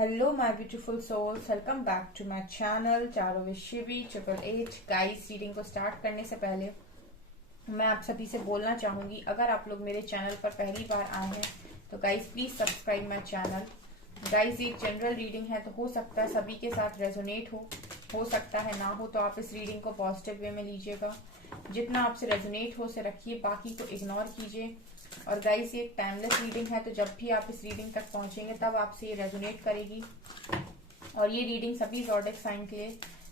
Hello my beautiful souls, welcome back to my channel चारों with Shivi 888। Guys, reading को start करने से पहले मैं आप सभी से बोलना चाहूंगी, अगर आप लोग मेरे चैनल पर पहली बार आए हैं तो guys please subscribe my channel. Guys, एक जनरल रीडिंग है तो हो सकता है सभी के साथ रेजोनेट हो सकता है ना हो, तो आप इस रीडिंग को पॉजिटिव वे में लीजिएगा। जितना आपसे रेजोनेट हो से रखिए, बाकी को इग्नोर कीजिए। और गाइस, ये एक टाइमलेस रीडिंग है, तो जब भी आप इस रीडिंग तक पहुंचेंगे तब आपसे ये रेजोनेट करेगी। और ये रीडिंग सभी ज़ोडिएक साइन के लिए,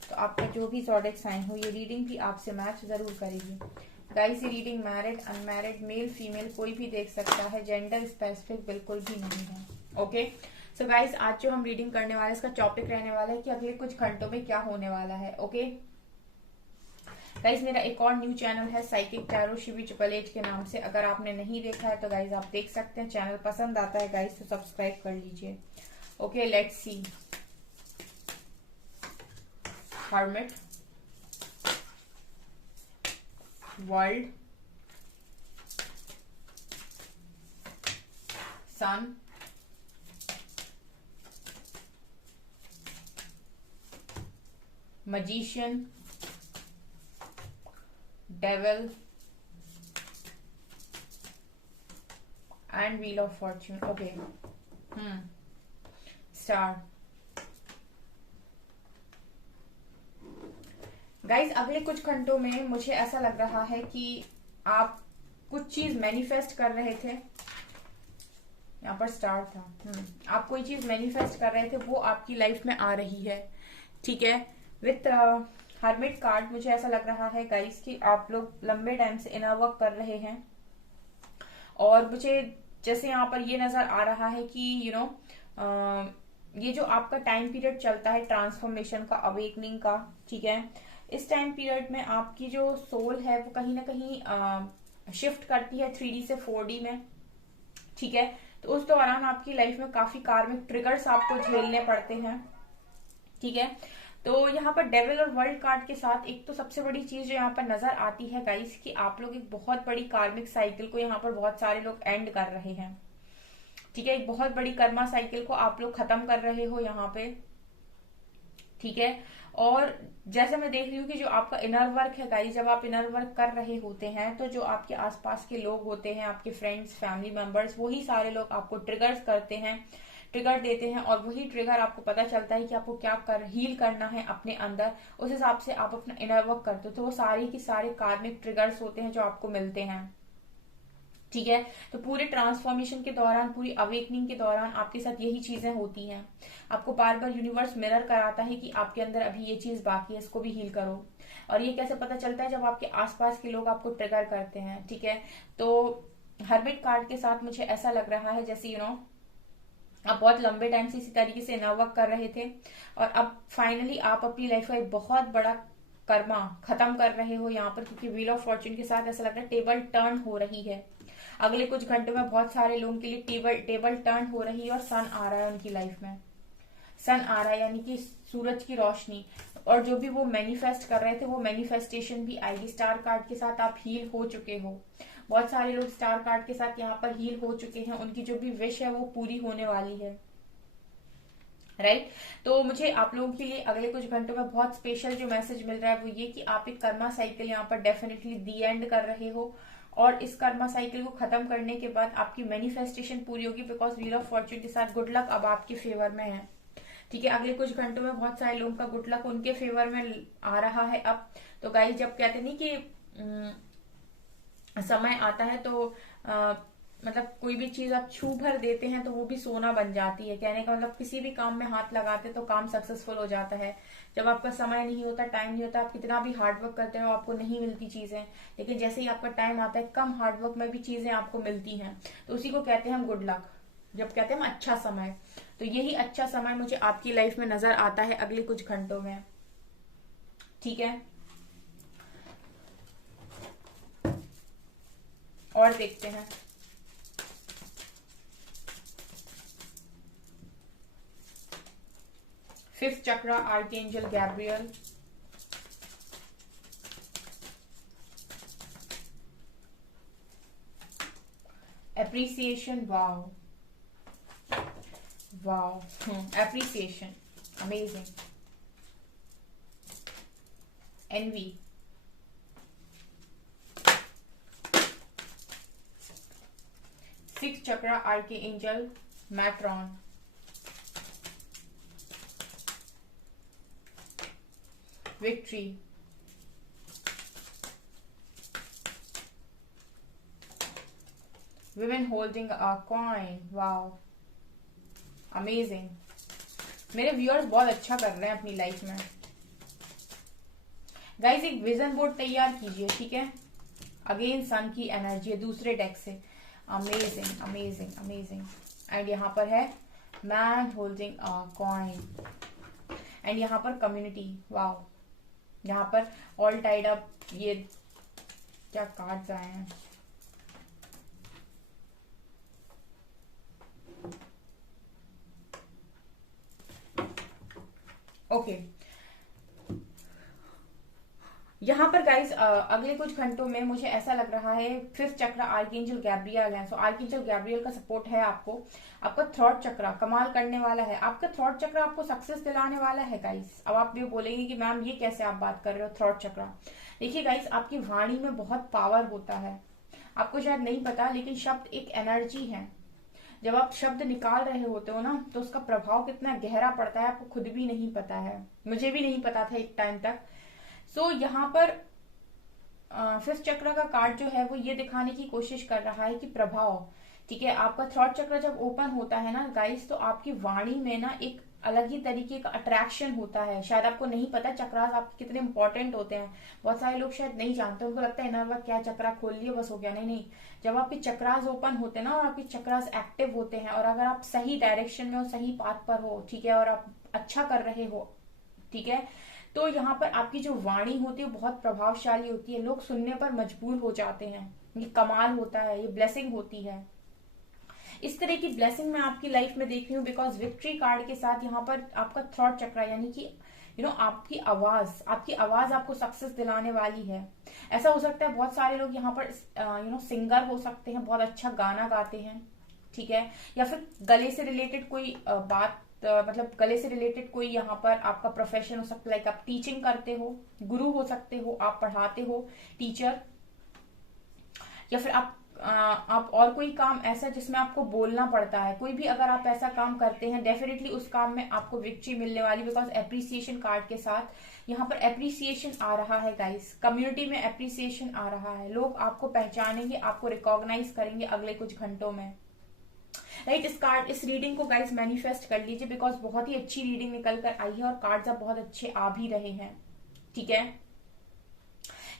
तो आपका जो भी ज़ोडिएक साइन हो ये रीडिंग भी आपसे मैच जरूर करेगी। गाइस, ये reading married unmarried male female कोई भी देख सकता है, जेंडर स्पेसिफिक बिल्कुल भी नहीं है। ओके, सो गाइस, आज जो हम रीडिंग करने वाले हैं इसका टॉपिक रहने वाला है कि अगले कुछ घंटों में क्या होने वाला है। ओके गाइस, मेरा एक और न्यू चैनल है साइकिक टैरो शिवी 888 के नाम से। अगर आपने नहीं देखा है तो गाइस आप देख सकते हैं। चैनल पसंद आता है गाइस तो सब्सक्राइब कर लीजिए। Okay, let's see. Hermit, world, sun, magician, devil and wheel of fortune. Okay, star. Guys, अगले कुछ घंटों में मुझे ऐसा लग रहा है कि आप कुछ चीज मैनिफेस्ट कर रहे थे। यहाँ पर स्टार था। आप कोई चीज मैनिफेस्ट कर रहे थे, वो आपकी लाइफ में आ रही है। ठीक है, विथ हर्मिट कार्ड मुझे ऐसा लग रहा है गाइस कि आप लोग लंबे टाइम से इनर वर्क कर रहे हैं। और मुझे जैसे यहाँ पर ये नजर आ रहा है कि ये जो आपका टाइम पीरियड चलता है ट्रांसफॉर्मेशन का, अवेकनिंग का, ठीक है, इस टाइम पीरियड में आपकी जो सोल है वो कहीं ना कहीं शिफ्ट करती है 3D से 4D में। ठीक है, तो उस दौरान आपकी लाइफ में काफी कार्मिक ट्रिगर्स आपको झेलने पड़ते हैं। ठीक है, तो यहाँ पर डेविल और वर्ल्ड कार्ड के साथ एक तो सबसे बड़ी चीज जो यहाँ पर नजर आती है गाइस कि आप लोग एक बहुत बड़ी कार्मिक साइकिल को यहाँ पर बहुत सारे लोग एंड कर रहे हैं। ठीक है, एक बहुत बड़ी कर्मा साइकिल को आप लोग खत्म कर रहे हो यहाँ पे। ठीक है, और जैसे मैं देख रही हूँ कि जो आपका इनर वर्क है गाइस, जब आप इनर वर्क कर रहे होते हैं तो जो आपके आसपास के लोग होते हैं, आपके फ्रेंड्स, फैमिली मेंबर्स, वही सारे लोग आपको ट्रिगर्स करते हैं, ट्रिगर देते हैं। और वही ट्रिगर आपको पता चलता है कि आपको क्या हील करना है अपने अंदर, उस हिसाब से आप अपना इनर वर्क करते हो। तो वो सारे की सारे कार्मिक ट्रिगर्स होते हैं जो आपको मिलते हैं। ठीक है, तो पूरे ट्रांसफॉर्मेशन के दौरान, पूरी अवेकनिंग के दौरान आपके साथ यही चीजें होती हैं। आपको बार बार यूनिवर्स मिरर कराता है कि आपके अंदर अभी ये चीज बाकी है, इसको भी हील करो। और ये कैसे पता चलता है? जब आपके आसपास के लोग आपको ट्रिगर करते हैं। ठीक है, तो हर्मिट कार्ड के साथ मुझे ऐसा लग रहा है जैसे आप बहुत लंबे टाइम से इसी तरीके से इनर वर्क कर रहे थे और अब फाइनली आप अपनी लाइफ का एक बहुत बड़ा कर्मा खत्म कर रहे हो यहाँ पर, क्योंकि व्हील ऑफ फॉर्च्यून के साथ ऐसा लग रहा है टेबल टर्न हो रही है। अगले कुछ घंटों में बहुत सारे लोगों के लिए टेबल टर्न हो रही है और सन आ रहा है उनकी लाइफ में। सन आ रहा है यानी कि सूरज की रोशनी, और जो भी वो मैनिफेस्ट कर रहे थे वो मैनिफेस्टेशन भी आएगी। स्टार कार्ड के साथ आप हील हो चुके हो, बहुत सारे लोग स्टार कार्ड के साथ यहाँ पर हील हो चुके हैं, उनकी जो भी विश है वो पूरी होने वाली है। राइट, तो मुझे आप लोगों के लिए अगले कुछ घंटों में बहुत स्पेशल जो मैसेज मिल रहा है वो ये कि आप एक कर्मा साइकिल यहाँ पर डेफिनेटली दी एंड कर रहे हो। और इस कर्मा साइकिल को खत्म करने के बाद आपकी मैनिफेस्टेशन पूरी होगी, बिकॉज व्हील ऑफ फॉर्च्यून के साथ गुड लक अब आपके फेवर में है। ठीक है, अगले कुछ घंटों में बहुत सारे लोगों का गुड लक उनके फेवर में आ रहा है अब। तो गाइस, जब कहते नहीं कि समय आता है तो मतलब कोई भी चीज आप छू भर देते हैं तो वो भी सोना बन जाती है। कहने का मतलब किसी भी काम में हाथ लगाते तो काम सक्सेसफुल हो जाता है। जब आपका समय नहीं होता, टाइम नहीं होता, आप कितना भी हार्डवर्क करते हो आपको नहीं मिलती चीजें, लेकिन जैसे ही आपका टाइम आता है कम हार्डवर्क में भी चीजें आपको मिलती हैं, तो उसी को कहते हैं हम गुड लक। जब कहते हैं हम अच्छा समय, तो यही अच्छा समय मुझे आपकी लाइफ में नजर आता है अगले कुछ घंटों में। ठीक है, और देखते हैं। Fifth chakra, archangel Gabriel. Appreciation, wow wow, appreciation, amazing, envy, six chakra archangel matron, victory, women holding a coin, wow, amazing. मेरे व्यूअर्स बहुत अच्छा कर रहे हैं अपनी लाइफ में। गाइज एक विजन बोर्ड तैयार कीजिए, ठीक है। अगेन सन की एनर्जी है दूसरे डेक से। Amazing amazing amazing. एंड यहाँ पर है man holding a coin, and यहाँ पर कम्युनिटी, वाओ। यहाँ पर ऑल टाइड अप, ये क्या कार्ड्स आए हैं। ओके यहाँ पर गाइज अगले कुछ घंटों में मुझे ऐसा लग रहा है फिफ्थ चक्र आर्कएंजल गैब्रियल है। सो आर्कएंजल गैब्रियल का सपोर्ट है आपको। आपका थ्रॉट चक्र कमाल करने वाला है। आपका थ्रॉट चक्र आपको सक्सेस दिलाने वाला है गाइज। अब आप भी बोलेंगे कि मैम ये कैसे आप बात कर रहे हो थ्रॉट चक्र। देखिए गाइज आपकी वाणी में बहुत पावर होता है। आपको शायद नहीं पता लेकिन शब्द एक एनर्जी है। जब आप शब्द निकाल रहे होते हो ना तो उसका प्रभाव कितना गहरा पड़ता है आपको खुद भी नहीं पता है। मुझे भी नहीं पता था एक टाइम तक। सो यहाँ पर फिफ्थ चक्र का कार्ड जो है वो ये दिखाने की कोशिश कर रहा है कि प्रभाव, ठीक है। आपका थ्रॉट चक्र जब ओपन होता है ना गाइस तो आपकी वाणी में ना एक अलग ही तरीके का अट्रैक्शन होता है। शायद आपको नहीं पता चक्रास आपके कितने इंपॉर्टेंट होते हैं। बहुत सारे लोग शायद नहीं जानते, उनको लगता है इनर वर्क क्या चक्रा खोल लिया बस हो गया। नहीं नहीं, जब आपके चक्रास ओपन होते हैं ना और आपके चक्रास एक्टिव होते हैं और अगर आप सही डायरेक्शन में हो, सही पाथ पर हो, ठीक है, और आप अच्छा कर रहे हो, ठीक है, तो यहाँ पर आपकी जो वाणी होती है बहुत प्रभावशाली होती है। लोग सुनने पर मजबूर हो जाते हैं। ये कमाल होता है, ये ब्लेसिंग होती है। इस तरह की ब्लेसिंग मैं आपकी लाइफ में देख रही हूँ बिकॉज विक्ट्री कार्ड के साथ यहाँ पर आपका थ्रॉट चक्र यानी कि आपकी आवाज आपको सक्सेस दिलाने वाली है। ऐसा हो सकता है बहुत सारे लोग यहाँ पर सिंगर हो सकते हैं, बहुत अच्छा गाना गाते हैं, ठीक है, या फिर गले से रिलेटेड कोई बात, मतलब गले से रिलेटेड कोई यहाँ पर आपका प्रोफेशन हो सकता है। लाइक आप टीचिंग करते हो, गुरु हो सकते हो, आप पढ़ाते हो, टीचर, या फिर आप और कोई काम ऐसा जिसमें आपको बोलना पड़ता है। कोई भी अगर आप ऐसा काम करते हैं डेफिनेटली उस काम में आपको विक्ट्री मिलने वाली बिकॉज एप्रिसिएशन कार्ड के साथ यहाँ पर एप्रिसिएशन आ रहा है गाइस। कम्युनिटी में एप्रिसिएशन आ रहा है। लोग आपको पहचानेंगे, आपको रिकॉग्नाइज करेंगे अगले कुछ घंटों में। राइट, इस रीडिंग को गाइस मैनिफेस्ट कर लीजिए बिकॉज बहुत ही अच्छी रीडिंग निकल कर आई है और कार्ड्स अब बहुत अच्छे आ भी रहे हैं, ठीक है।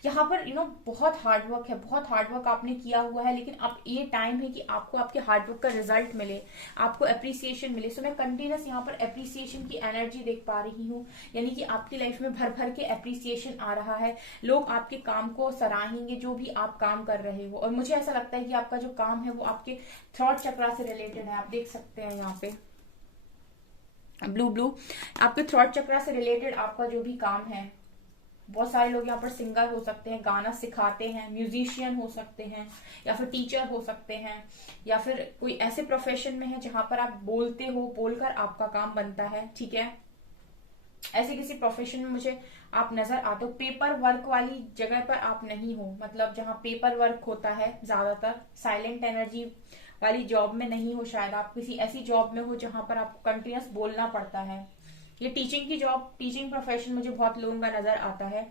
यहाँ पर बहुत हार्डवर्क है, बहुत हार्डवर्क आपने किया हुआ है, लेकिन अब ये टाइम है कि आपको आपके हार्डवर्क का रिजल्ट मिले, आपको एप्रिसिएशन मिले। सो मैं कंटिन्यूस यहाँ पर एप्रिसिएशन की एनर्जी देख पा रही हूँ, यानी कि आपकी लाइफ में भर भर के एप्रिसिएशन आ रहा है। लोग आपके काम को सराहेंगे जो भी आप काम कर रहे हो। और मुझे ऐसा लगता है कि आपका जो काम है वो आपके थ्रॉट चक्रा से रिलेटेड है। आप देख सकते हैं यहाँ पे ब्लू आपके थ्रॉट चक्रा से रिलेटेड आपका जो भी काम है। बहुत सारे लोग यहाँ पर सिंगर हो सकते हैं, गाना सिखाते हैं, म्यूजिशियन हो सकते हैं, या फिर टीचर हो सकते हैं, या फिर कोई ऐसे प्रोफेशन में है जहां पर आप बोलते हो, बोलकर आपका काम बनता है, ठीक है। ऐसे किसी प्रोफेशन में मुझे आप नजर आते हो। पेपर वर्क वाली जगह पर आप नहीं हो, मतलब जहां पेपर वर्क होता है ज्यादातर, साइलेंट एनर्जी वाली जॉब में नहीं हो। शायद आप किसी ऐसी जॉब में हो जहां पर आपको कंटिन्यूस बोलना पड़ता है। ये टीचिंग की जॉब, टीचिंग प्रोफेशन मुझे बहुत लोगों का नजर आता है।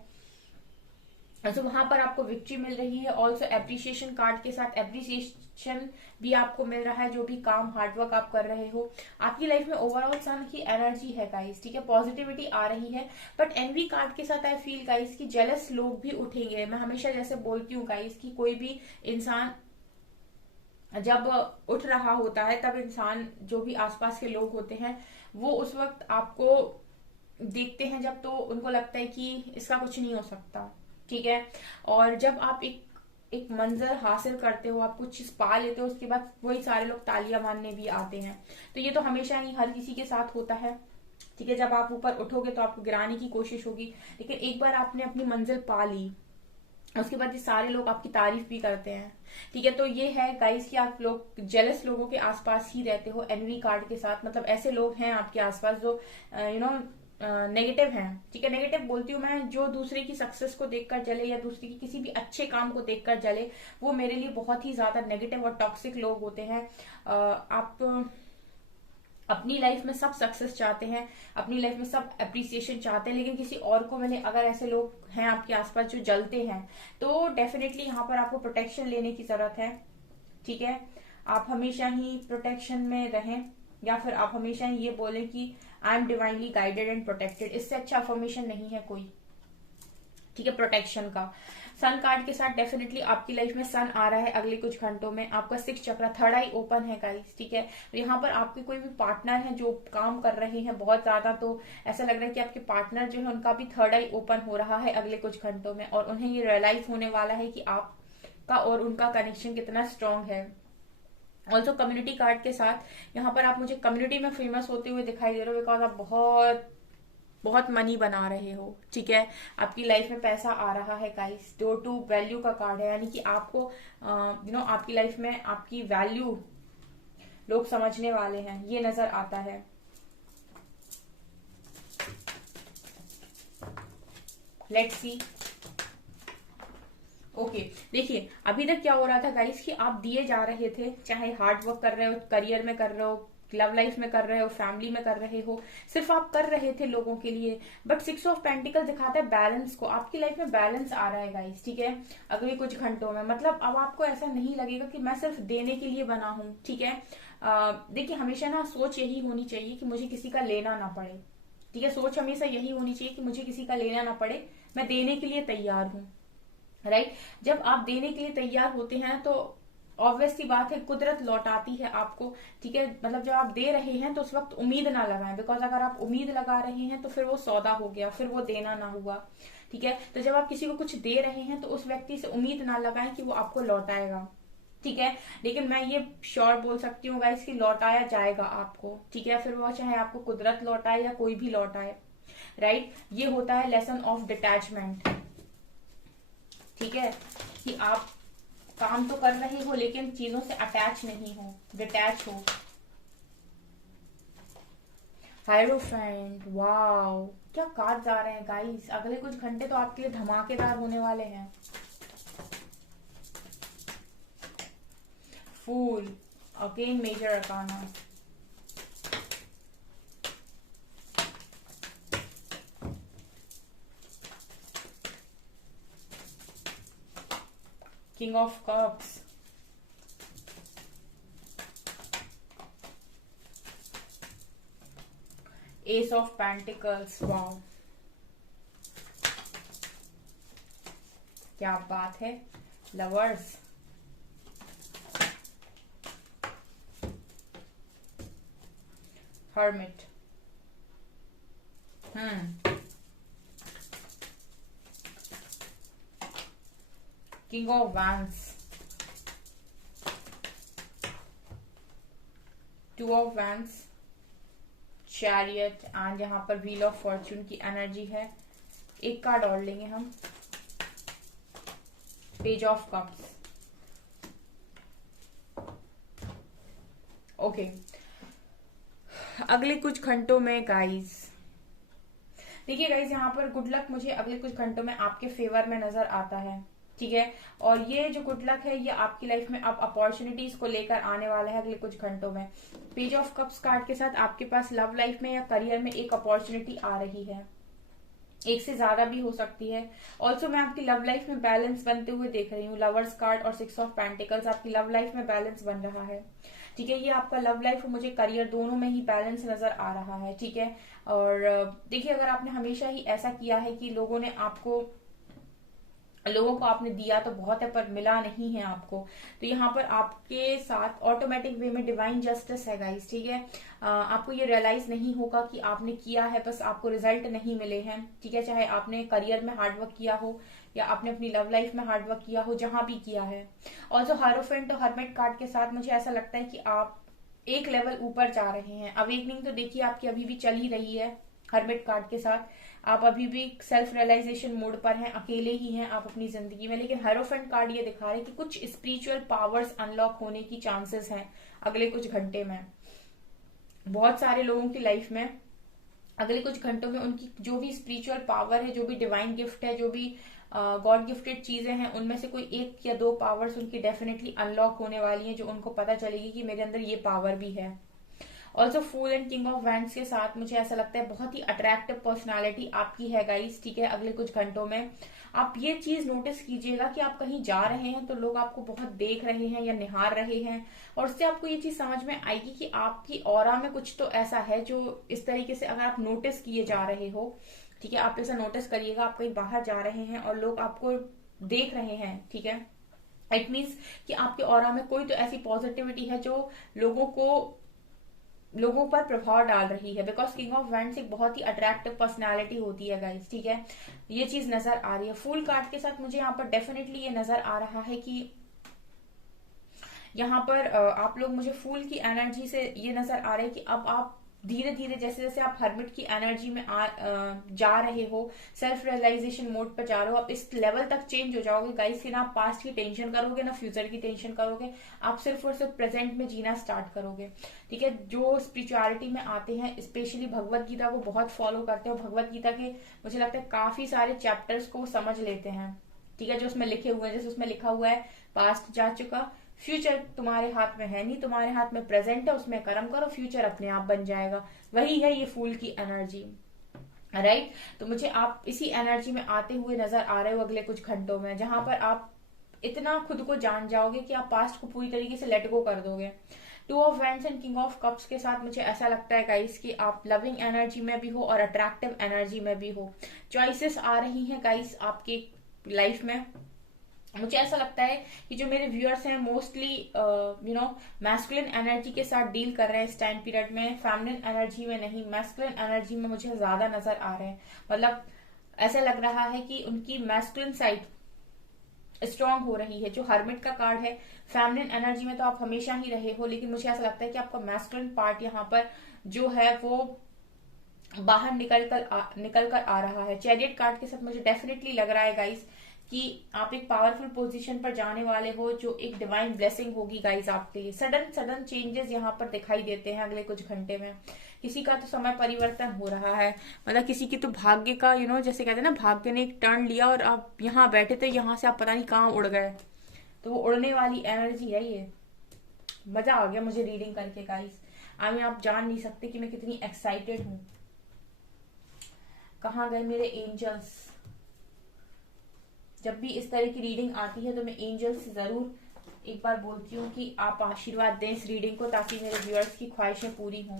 तो वहां पर आपको विक्ट्री मिल रही है। ऑल्सो एप्रिसिएशन कार्ड के साथ एप्रिसिएशन भी आपको मिल रहा है जो भी काम हार्डवर्क आप कर रहे हो। आपकी लाइफ में ओवरऑल सन की एनर्जी है गाइस, ठीक है, पॉजिटिविटी आ रही है। बट एनवी कार्ड के साथ आई फील गाइस कि जेलस लोग भी उठेंगे। मैं हमेशा जैसे बोलती हूँ गाइस कि कोई भी इंसान जब उठ रहा होता है तब इंसान, जो भी आसपास के लोग होते हैं, वो उस वक्त आपको देखते हैं जब, तो उनको लगता है कि इसका कुछ नहीं हो सकता, ठीक है। और जब आप एक मंजर हासिल करते हो, आप कुछ चीज पा लेते हो, उसके बाद वही सारे लोग तालियां मारने भी आते हैं। तो ये तो हमेशा नहीं, हर किसी के साथ होता है, ठीक है। जब आप ऊपर उठोगे तो आपको गिराने की कोशिश होगी, लेकिन एक बार आपने अपनी मंजिल पा ली, उसके बाद ये सारे लोग आपकी तारीफ भी करते हैं। ठीक है, तो ये है गाइस कि आप लोग जेलस लोगों के आसपास ही रहते हो एनवी कार्ड के साथ। मतलब ऐसे लोग हैं आपके आसपास जो नेगेटिव हैं। ठीक है, नेगेटिव बोलती हूँ मैं, जो दूसरे की सक्सेस को देखकर जले या दूसरे की किसी भी अच्छे काम को देखकर जले, वो मेरे लिए बहुत ही ज्यादा नेगेटिव और टॉक्सिक लोग होते हैं। आप अपनी लाइफ में सब सक्सेस चाहते हैं, अपनी लाइफ में सब अप्रिसिएशन चाहते हैं, लेकिन किसी और को मैंने, अगर ऐसे लोग हैं आपके आसपास जो जलते हैं, तो डेफिनेटली यहाँ पर आपको प्रोटेक्शन लेने की जरूरत है। ठीक है, आप हमेशा ही प्रोटेक्शन में रहें, या फिर आप हमेशा ही ये बोलें कि I am divinely guided and protected. इससे अच्छा अफर्मेशन नहीं है कोई। ठीक है, प्रोटेक्शन का। सन कार्ड के साथ डेफिनेटली आपकी लाइफ में सन आ रहा है अगले कुछ घंटों में। आपका 6 चक्र, थर्ड आई ओपन है गाइस। ठीक है, तो यहाँ पर आपके कोई भी पार्टनर है जो काम कर रहे हैं बहुत ज्यादा, तो ऐसा लग रहा है कि आपके पार्टनर जो है उनका भी थर्ड आई ओपन हो रहा है अगले कुछ घंटों में, और उन्हें ये रियलाइज होने वाला है कि आपका और उनका कनेक्शन कितना स्ट्रांग है। ऑल्सो कम्युनिटी कार्ड के साथ यहाँ पर आप मुझे कम्युनिटी में फेमस होते हुए दिखाई दे रहे हो, बिकॉज आप बहुत बहुत मनी बना रहे हो। ठीक है, आपकी लाइफ में पैसा आ रहा है गाइस। डोर टू वैल्यू का कार्ड है, यानी कि आपको आपकी लाइफ में आपकी वैल्यू लोग समझने वाले हैं, ये नजर आता है। Let's see. ओके, देखिए अभी तक क्या हो रहा था गाइस कि आप दिए जा रहे थे, चाहे हार्ड वर्क कर रहे हो, करियर में कर रहे हो, लव लाइफ में कर रहे हो, फैमिली में कर रहे हो, सिर्फ आप कर रहे थे लोगों के लिए। बट 6 ऑफ पेंटिकल दिखाता है बैलेंस को। आपकी लाइफ में बैलेंस आ रहा है गाइस। ठीक है, अगले कुछ घंटों में, मतलब अब आपको ऐसा नहीं लगेगा कि मैं सिर्फ देने के लिए बना हूं। ठीक है, देखिए हमेशा ना सोच यही होनी चाहिए कि मुझे किसी का लेना ना पड़े। ठीक है, सोच हमेशा यही होनी चाहिए कि मुझे किसी का लेना ना पड़े, मैं देने के लिए तैयार हूं। राइट, जब आप देने के लिए तैयार होते हैं तो ऑब्वियस सी बात है कुदरत लौटाती है आपको। ठीक है, मतलब जब आप दे रहे हैं तो उस वक्त उम्मीद ना लगाएं, बिकॉज अगर आप उम्मीद लगा रहे हैं तो फिर वो सौदा हो गया, फिर वो देना ना हुआ। ठीक है, तो जब आप किसी को कुछ दे रहे हैं तो उस व्यक्ति से उम्मीद ना लगाएं कि वो आपको लौटाएगा। ठीक है, लेकिन मैं ये श्योर बोल सकती हूँ गाइस कि लौटाया जाएगा आपको। ठीक है, फिर वो चाहे आपको कुदरत लौटाए या कोई भी लौटाए। राइट, ये होता है लेसन ऑफ डिटैचमेंट। ठीक है, कि आप काम तो कर रहे हो लेकिन चीजों से अटैच नहीं हो, डिटैच हो। हायरोफेंट, वाओ, क्या कार्ड्स आ रहे हैं गाइस। अगले कुछ घंटे तो आपके लिए धमाकेदार होने वाले हैं। Fool, again major arcana. King of Cups, Ace of Pentacles, wow, क्या बात है। Lovers, Hermit, King of Wands, Two of Wands, Chariot, and यहाँ पर व्हील ऑफ फॉर्च्यून की एनर्जी है। एक कार्ड और लेंगे हम, पेज ऑफ कप्स। ओके, अगले कुछ घंटों में गाइस, देखिए गाइस यहाँ पर गुड लक मुझे अगले कुछ घंटों में आपके फेवर में नजर आता है। ठीक है, और ये जो गुड लक है ये आपकी लाइफ में अब अपॉर्चुनिटीज को लेकर आने वाला है अगले कुछ घंटों में। पेज ऑफ कप्स कार्ड के साथ आपके पास लव लाइफ में या करियर में एक अपॉर्चुनिटी आ रही है, एक से ज्यादा भी हो सकती है। ऑल्सो मैं आपकी लव लाइफ में बैलेंस बनते हुए देख रही हूँ। लवर्स कार्ड और 6 ऑफ पेंटिकल्स, आपकी लव लाइफ में बैलेंस बन रहा है। ठीक है, ये आपका लव लाइफ और मुझे करियर दोनों में ही बैलेंस नजर आ रहा है। ठीक है, और देखिए अगर आपने हमेशा ही ऐसा किया है कि लोगों को आपने दिया तो बहुत है पर मिला नहीं है आपको, तो यहाँ पर आपके साथ ऑटोमेटिक वे में डिवाइन जस्टिस है गाइस। ठीक है, आपको ये रियलाइज नहीं होगा कि आपने किया है, बस आपको रिजल्ट नहीं मिले हैं। ठीक है, चाहे आपने करियर में हार्डवर्क किया हो या आपने अपनी लव लाइफ में हार्डवर्क किया हो, जहां भी किया है। ऑल्सो हायरोफेंट और हर्मिट कार्ड के साथ मुझे ऐसा लगता है कि आप एक लेवल ऊपर जा रहे हैं। अवेकनिंग तो देखिए आपकी अभी भी चल ही रही है। हर्मिट कार्ड के साथ आप अभी भी सेल्फ रियलाइजेशन मोड पर हैं, अकेले ही हैं आप अपनी जिंदगी में। लेकिन हेरोफेंट कार्ड ये दिखा रहे हैं कि कुछ स्पिरिचुअल पावर्स अनलॉक होने की चांसेस हैं अगले कुछ घंटे में। बहुत सारे लोगों की लाइफ में अगले कुछ घंटों में उनकी जो भी स्पिरिचुअल पावर है, जो भी डिवाइन गिफ्ट है, जो भी गॉड गिफ्टेड चीजें हैं, उनमें से कोई एक या दो पावर्स उनकी डेफिनेटली अनलॉक होने वाली हैं, जो उनको पता चलेगी कि मेरे अंदर ये पावर भी है। Also fool and king of wands के साथ मुझे ऐसा लगता है बहुत ही अट्रैक्टिव पर्सनालिटी आपकी है गाइस, ठीक है। अगले कुछ घंटों में आप ये चीज नोटिस कीजिएगा कि आप कहीं जा रहे हैं तो लोग आपको बहुत देख रहे हैं या निहार रहे हैं, और उससे आपको ये चीज समझ में आएगी कि आपकी ऑरा में कुछ तो ऐसा है जो इस तरीके से अगर आप नोटिस किए जा रहे हो, ठीक है, आप ऐसा नोटिस करिएगा, आप कहीं बाहर जा रहे हैं और लोग आपको देख रहे हैं, ठीक है, इट मीन्स कि आपके ऑरा में कोई तो ऐसी पॉजिटिविटी है जो लोगों पर प्रभाव डाल रही है। बिकॉज किंग ऑफ वैंड्स एक बहुत ही अट्रैक्टिव पर्सनालिटी होती है गाइस, ठीक है, ये चीज नजर आ रही है। फूल कार्ड के साथ मुझे यहाँ पर डेफिनेटली ये नजर आ रहा है कि यहाँ पर आप लोग, मुझे फूल की एनर्जी से ये नजर आ रहा है कि अब आप धीरे धीरे जैसे जैसे आप हर्मिट की एनर्जी में जा रहे हो, सेल्फ रियलाइजेशन मोड पर जा रहे हो, आप इस लेवल तक चेंज हो जाओगे गाइस कि ना आप पास्ट की टेंशन करोगे ना फ्यूचर की टेंशन करोगे, आप सिर्फ और सिर्फ प्रेजेंट में जीना स्टार्ट करोगे, ठीक है। जो स्पिरिचुअलिटी में आते हैं, स्पेशली भगवत गीता को बहुत फॉलो करते हो, भगवत गीता के मुझे लगता है काफी सारे चैप्टर्स को समझ लेते हैं, ठीक है, जो उसमें लिखे हुए हैं। जैसे उसमें लिखा हुआ है पास्ट जा चुका, फ्यूचर तुम्हारे हाथ में है नहीं, तुम्हारे हाथ में प्रेजेंट है, उसमें कर्म करो, फ्यूचर अपने आप बन जाएगा। वही है ये फूल की एनर्जी, राइट। तो मुझे आप इसी एनर्जी में आते हुए नजर आ रहे हो अगले कुछ घंटों में, जहां पर आप इतना खुद को जान जाओगे कि आप पास्ट को पूरी तरीके से लेट गो कर दोगे। Two of wands and king of cups के साथ मुझे ऐसा लगता है गाइस कि आप लविंग एनर्जी में भी हो और अट्रैक्टिव एनर्जी में भी हो। चॉइसेस आ रही हैं गाइस आपके लाइफ में। मुझे ऐसा लगता है कि जो मेरे व्यूअर्स हैं मोस्टली मैस्कुलिन एनर्जी के साथ डील कर रहे हैं इस टाइम पीरियड में, फेमिनिन एनर्जी में नहीं, मैस्कुलिन एनर्जी में मुझे ज्यादा नजर आ रहे हैं। मतलब ऐसा लग रहा है कि उनकी मैस्कुलिन साइड स्ट्रांग हो रही है। जो हर्मिट का कार्ड है, फेमिनिन एनर्जी में तो आप हमेशा ही रहे हो, लेकिन मुझे ऐसा लगता है कि आपका मैस्कुलिन पार्ट यहाँ पर जो है वो बाहर निकल कर आ रहा है। चैरियट कार्ड के साथ मुझे डेफिनेटली लग रहा है गाइस कि आप एक पावरफुल पोजीशन पर जाने वाले हो, जो एक डिवाइन ब्लेसिंग होगी गाइस आपके लिए। सडन चेंजेस यहाँ पर दिखाई देते हैं अगले कुछ घंटे में। किसी का तो समय परिवर्तन हो रहा है, मतलब किसी की तो भाग्य का जैसे कहते हैं ना, भाग्य ने एक टर्न लिया और आप यहाँ बैठे थे, यहाँ से आप पता नहीं कहाँ उड़ गए, तो वो उड़ने वाली एनर्जी है ये। मजा आ गया मुझे रीडिंग करके गाइस। आप जान नहीं सकते कि मैं कितनी एक्साइटेड हूँ। कहाँ गए मेरे एंजल्स? जब भी इस तरह की रीडिंग आती है तो मैं एंजल्स से जरूर एक बार बोलती हूँ कि आप आशीर्वाद दें इस रीडिंग को, ताकि मेरे व्यूअर्स की ख्वाहिशें पूरी हों।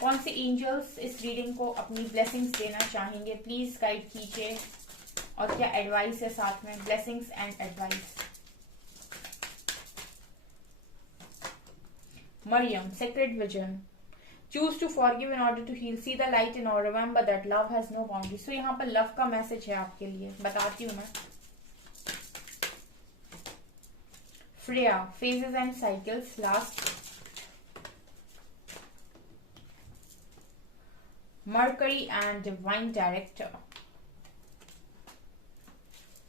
कौन से एंजल्स इस रीडिंग को अपनी ब्लेसिंग्स देना चाहेंगे, प्लीज गाइड कीजिए। और क्या एडवाइस है साथ में, ब्लेसिंग्स एंड एडवाइस। मरियम, sacred vision, choose to forgive in order to heal, see the light in और remember that love has no boundaries. तो यहाँ पर लव का मैसेज है आपके लिए, बताती हूँ मैं। Freya, phases and cycles, last. Mercury and divine director,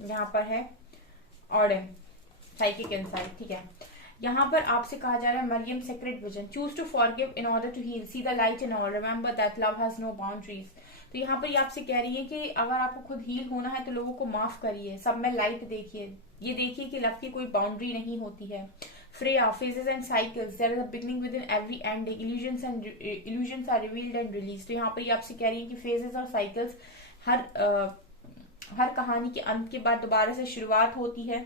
यहाँ पर है ऑर्डन, साइकिक इनसाइट, ठीक है। यहाँ पर आपसे कहा जा रहा है Mariam, secret vision, choose to forgive in order to heal, see the light in all, remember that love has no boundaries. तो यहाँ पर ये आपसे कह रही है कि अगर आपको खुद हील होना है तो लोगों को माफ करिए, सब में लाइट देखिए, ये देखिए कि लव की कोई बाउंड्री नहीं होती है। Freya, phases and cycles, there is a beginning within every ending, illusions are revealed and release. तो यहाँ पर ये आपसे कह रही है कि फेजेस और साइकिल्स हर कहानी के अंत के बाद दोबारा से शुरुआत होती है।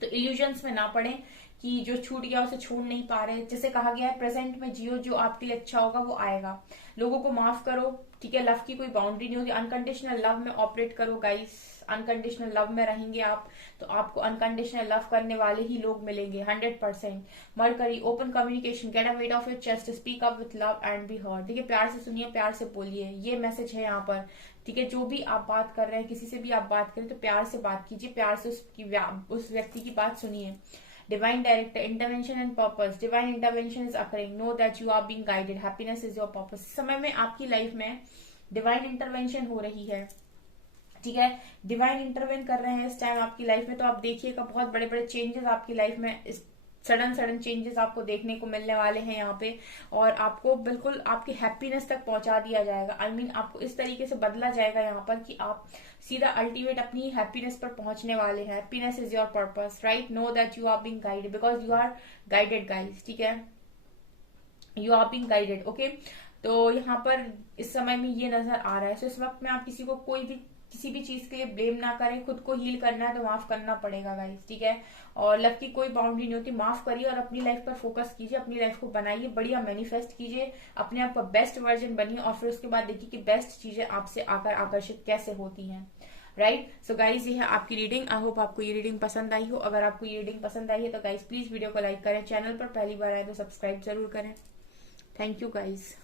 तो इल्यूजन्स में ना पड़े कि जो छूट गया उसे छोड़ नहीं पा रहे। जैसे कहा गया है प्रेजेंट में जियो, जो आपके लिए अच्छा होगा वो आएगा। लोगों को माफ करो, ठीक है, लव की कोई बाउंड्री नहीं होती, अनकंडीशनल लव में ऑपरेट करो गाइस। अनकंडीशनल लव में रहेंगे आप तो आपको अनकंडीशनल लव करने वाले ही लोग मिलेंगे 100%। Mercury, open communication, get a weight of your chest, speak up with love and be heard. ठीक है, प्यार से सुनिए, प्यार से बोलिए, ये मैसेज है यहाँ पर। ठीक है, जो भी आप बात कर रहे हैं, किसी से भी आप बात करें तो प्यार से बात कीजिए, प्यार से उस व्यक्ति की बात सुनिए। Divine director, intervention and purpose. Divine intervention is occurring. Know that you are being guided. Happiness is your purpose. इस समय में आपकी लाइफ में डिवाइन इंटरवेंशन हो रही है, ठीक है, डिवाइन इंटरवेन कर रहे हैं इस टाइम आपकी लाइफ में। तो आप देखिएगा बहुत बड़े बड़े चेंजेस आपकी लाइफ में, सडन चेंजेस आपको देखने को मिलने वाले हैं यहाँ पे, और आपको बिल्कुल आपकी हैप्पीनेस तक पहुंचा दिया जाएगा। I mean, आपको इस तरीके से बदला जाएगा यहाँ पर कि आप सीधा अल्टीमेट अपनी हैप्पीनेस पर पहुंचने वाले हैं। Happiness is your purpose, right? Know that you are being guided because you are guided guys, ठीक है, you are being guided, okay. तो यहाँ पर इस समय में ये नजर आ रहा है। तो इस वक्त में आप किसी को किसी भी चीज के लिए ब्लेम ना करें। खुद को हील करना है तो माफ करना पड़ेगा गाइस, ठीक है। और लव की कोई बाउंड्री नहीं होती, माफ करिए और अपनी लाइफ पर फोकस कीजिए, अपनी लाइफ को बनाइए, बढ़िया मैनिफेस्ट कीजिए, अपने आप का बेस्ट वर्जन बनिए, और फिर उसके बाद देखिए कि बेस्ट चीजें आपसे आकर आकर्षित कैसे होती हैं, राइट? सो गाइज ये है आपकी रीडिंग। आई होप आपको ये रीडिंग पसंद आई हो। अगर आपको ये रीडिंग पसंद आई है तो गाइज प्लीज वीडियो को लाइक करें, चैनल पर पहली बार आए तो सब्सक्राइब जरूर करें। Thank you guys.